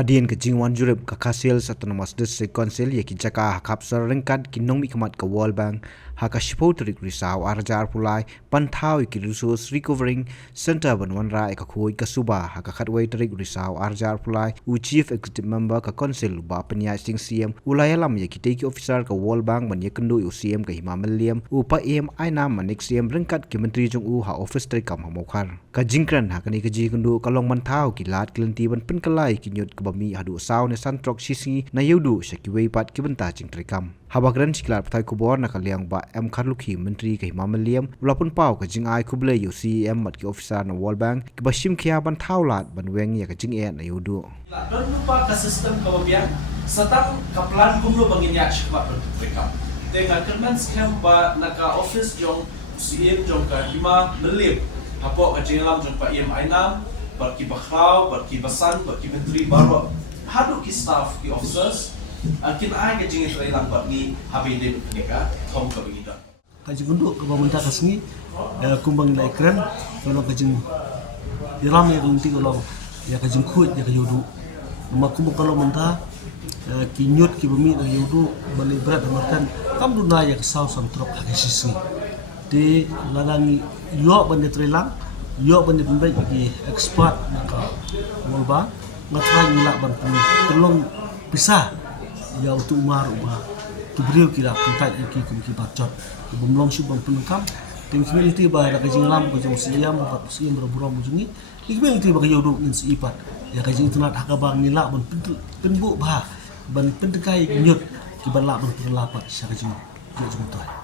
Hadian ke Jingwan Jurib ke Kasil Autonomous District Council ya ki jaka hakap sar rengkat ki nong mi kamat ke World Bank haka shipo terik risau arjar pulai pantau ki resource recovering center banwanra ka khoi ka suba haka khatwai terik risau arjar pulai u chief executive member ka council ba penya sing CM ulayalam ya ki teki officer ka World Bank man ya kendo u CM ka himamaliam u pa em aina manik CM rengkat ki menteri jong u ha office terik kam hamokhar ka jingkran hakani ka ji kendo kalong mantau ki lat kelenti ban penkalai ki nyut bami hadu saw ne santrok sisi na yudu shakiwei pat kibenta jing trikam habagran siklar patai kubor na kaliang ba em kharlukhi menteri ke himamaliam ulapun pau ka jing ai kuble yu CM mat ki officer na World Bank ki bashim khia ban thaulat ban weng ya ka jing e na yudu don lupa ka sistem kawabian setang ka plan kumlo bangin ya chikwa trikam dengan kerman scam ba naka office jong CM jong ka hima melim hapo ka jingalam jong pa em aina bagi bakhrau, bagi basan, bagi menteri baru, hadu ki staff ki officers, kin ai ke jingit relang bagi habide nikah, thom ka begitu. Kaji gundu ke pemerintah kasni, kumbang na ekran, kalau kajing diram ya kunti kalau ya kajing kuat ya kajudu, nama kumbang kalau mentah kinyut ki bumi na yudu balik berat amarkan kam duna ya kesau santrok hakisisi, di ladangi yo bandit relang. Yo bani pembaik bagi expert naka molba ngatrai ngilak ban tolong pisah ya untuk umar ubah tu beriu kira pentai iki kumki bacot bumlong shu bang penengkam tim community ba da kajing lam ko jong siam ba siam berburu mujungi community ba yodu ngin si ipat ya kajing tunat hakabang ngilak ban penbu ba ban pendekai nyut ki ban lak ban penlapat sa kajing tu